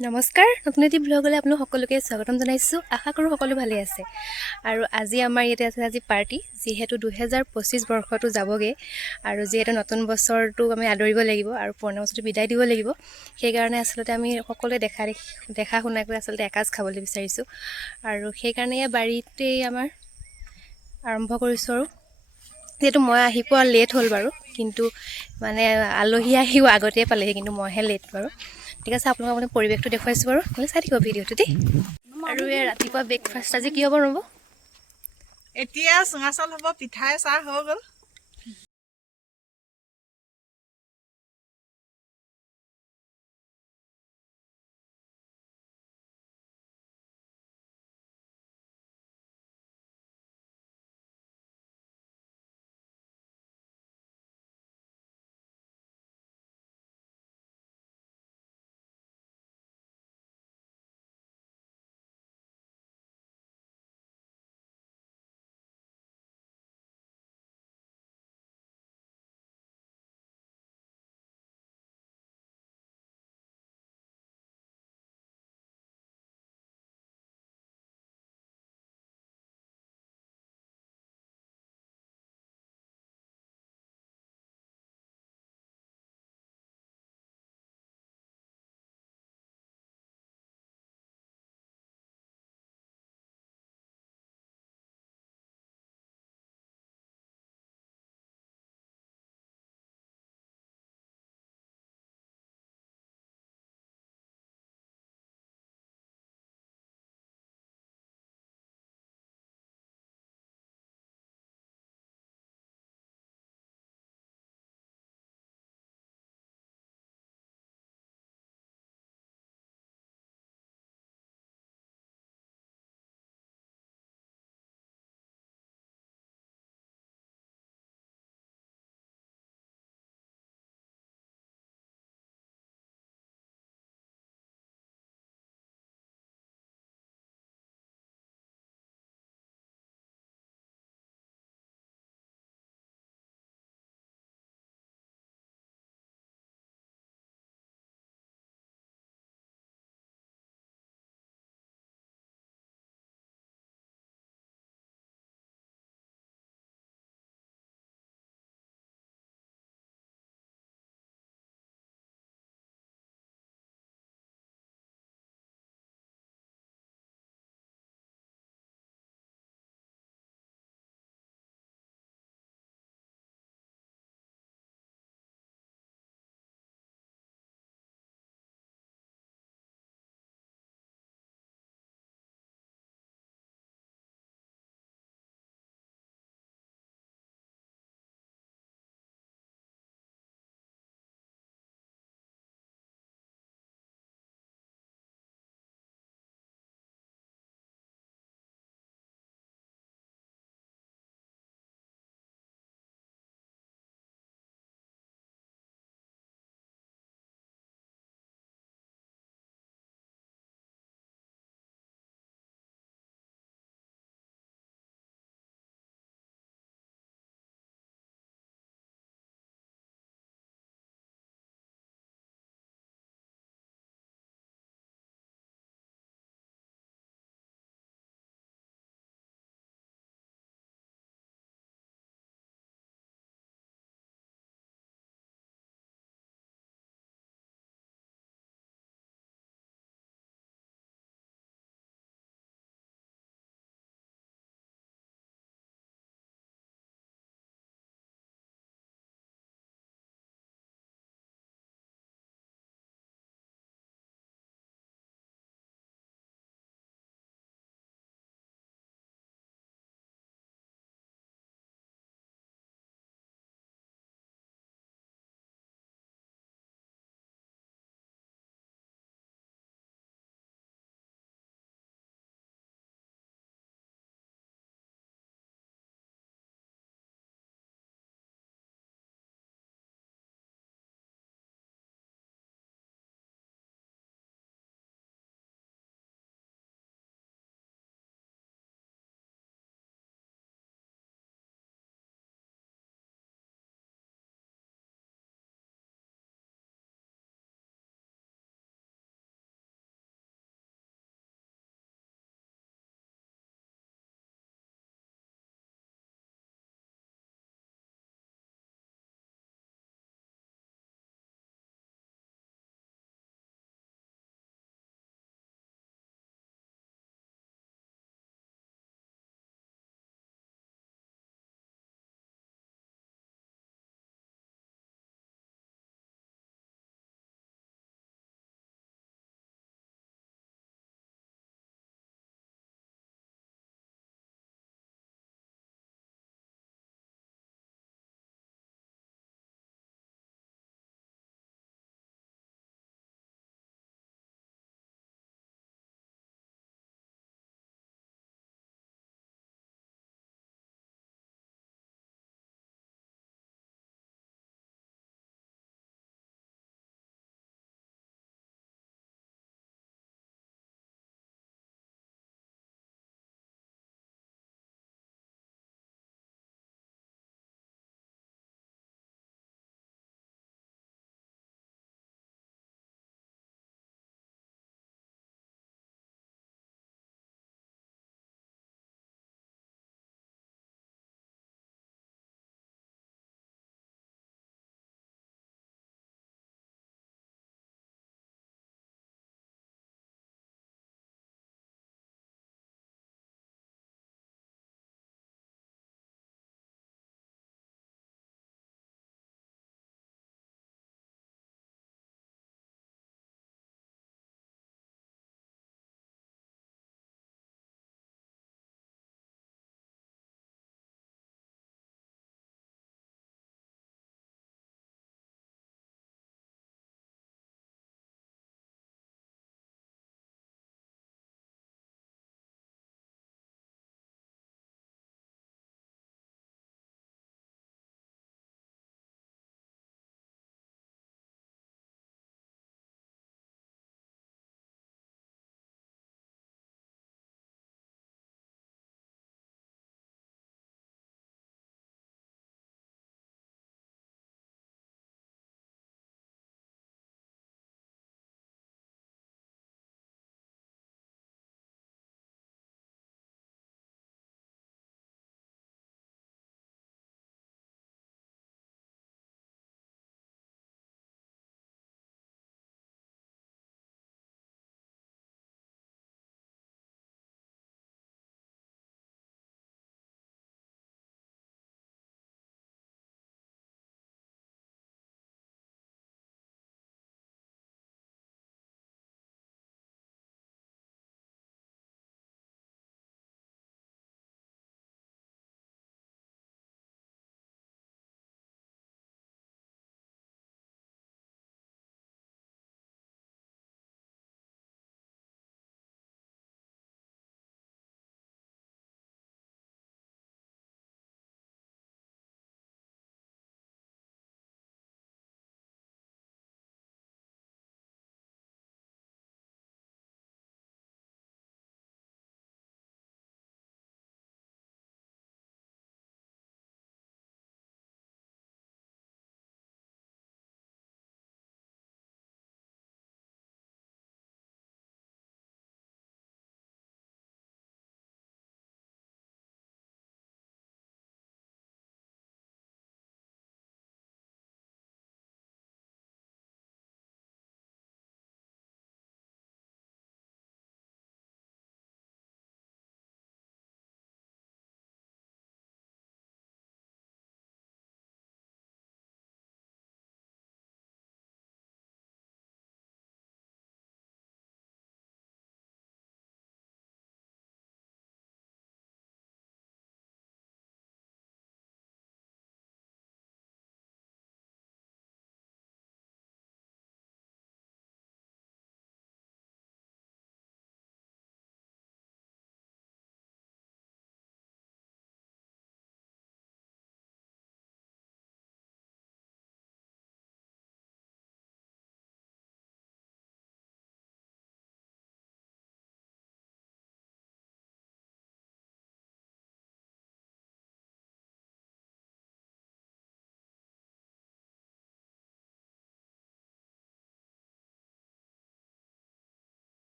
নমস্কাৰ নতুন এটি ব্লগলৈ আপোনালোক সকলোকে স্বাগতম জনাইছোঁ। আশা কৰোঁ সকলো ভালে আছে। আৰু আজি আমাৰ ইয়াতে আছে আজি পাৰ্টি, যিহেতু 2025 বৰ্ষটো যাবগৈ আৰু যিহেতু নতুন বছৰটো আমি আদৰিব লাগিব আৰু পুৰণা বছৰটো বিদায় দিব লাগিব। সেইকাৰণে আচলতে আমি সকলোৱে দেখা শুনাকৈ আচলতে এসাঁজ খাবলৈ বিচাৰিছোঁ আৰু সেইকাৰণে ইয়াৰ বাৰীতেই আমাৰ আৰম্ভ কৰিছোঁ। আৰু যিহেতু মই আহি পোৱা লেট হ'ল বাৰু, কিন্তু মানে আলহী আহিও আগতেই পালেহি, কিন্তু মইহে লেট বাৰু। ঠিক আছে, আপোনালোকক মানে পৰিৱেশটো দেখুৱাইছোঁ বাৰু, মানে চাই থাকিব ভিডিঅ'টো দেই। আৰু এই ৰাতিপুৱা ব্ৰেকফাষ্ট আজি কি হ'ব ৰ'ব? এতিয়া চুঙা চাউল হ'ব, পিঠাই চাহ হৈ গ'ল।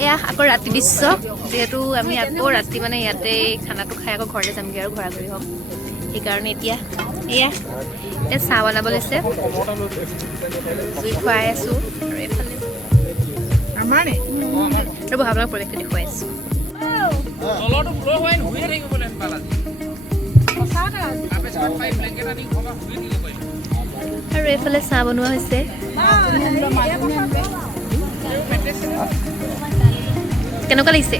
এয়া আকৌ ৰাতি দৃশ্য যিহেতু আমি আকৌ ৰাতি মানে ইয়াতে খানাটো খাই আকৌ ঘৰলৈ যামগৈ আৰু ঘৰা ঘৰি হ'ম সেইকাৰণে এতিয়া এয়া চাহ বনাব লৈছে জুই খুৱাই আছোঁ আৰু এইফালে আমাৰ নে ৰ'ব আপোনাক প্ৰজেক্টটো দেখুৱাই আছোঁ আৰু এইফালে চাহ বনোৱা হৈছে কেনেকুৱা লাগিছে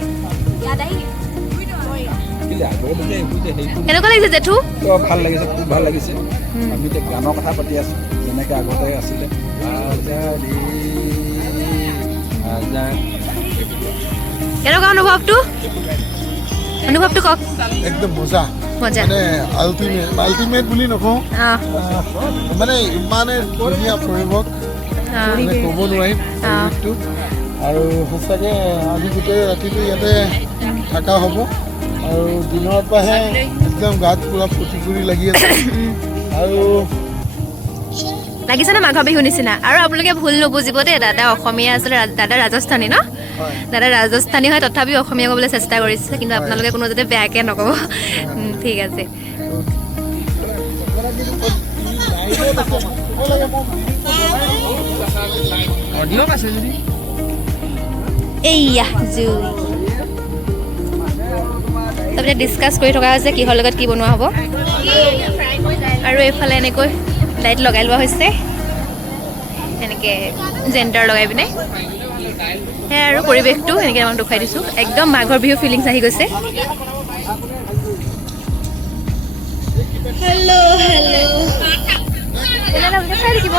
কেনেকুৱা লাগিছে জেঠু ভাল লাগিছে খুব ভাল লাগিছে আমি এতিয়া গানৰ কথা পাতি আছোঁ যেনেকৈ আগতে আছিলে কেনেকুৱা অনুভৱটো কওক একদম মজা মজা মানে আল্টিমেট বুলি নকওঁ মানে ইমানে ধুনীয়া পৰিৱেশ মানে ক'ব নোৱাৰিম পৰিৱেশটো আৰু সঁচাকৈ আজি গোটেই ৰাতিটো ইয়াতে থকা হ'ব আৰু দিনৰ পৰাহে একদম গাত পুৰা ফুটি ফুৰি লাগি আছে আৰু লাগিছে ন মাঘৰ বিহু নিচিনা আৰু আপোনালোকে ভুল নুবুজিব দেই দাদা অসমীয়া আছিলে দাদা ৰাজস্থানী ন দাদা ৰাজস্থানী হয় তথাপিও অসমীয়া ক'বলৈ চেষ্টা কৰিছে কিন্তু আপোনালোকে কোনো যাতে বেয়াকৈ নক'ব ঠিক আছে এইয়া জুই তাৰপিছত ডিছকাছ কৰি থকা হৈছে কিহৰ লগত কি বনোৱা হ'ব আৰু এইফালে এনেকৈ লাইট লগাই লোৱা হৈছে এনেকৈ জেণ্টাৰ লগাই পিনে সেয়াই আৰু পৰিৱেশটো এনেকৈ আমাক দেখুৱাই দিছোঁ একদম মাঘৰ বিহু ফিলিংছ আহি গৈছে হেল্ল' চাই থাকিব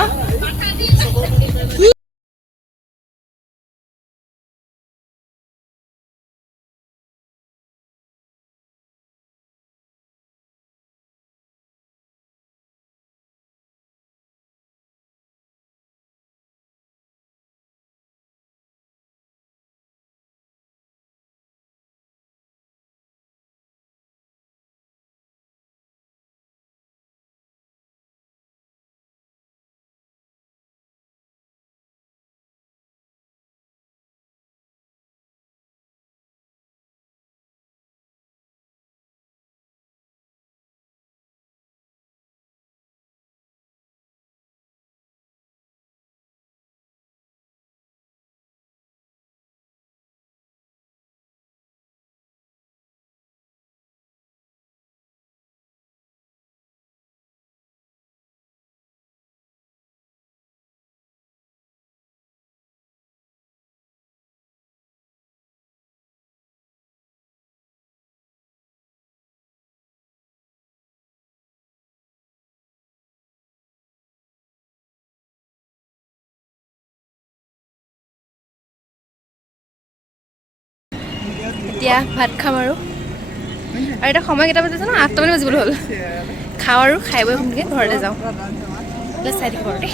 এতিয়া ভাত খাম আৰু এতিয়া সময় কেইটা বাজিছে ন 8টা মান বাজিবলৈ হ'ল খাওঁ আৰু খাই বৈ সোনকালে ঘৰলৈ যাওঁ চাই থাকিব আৰু দেই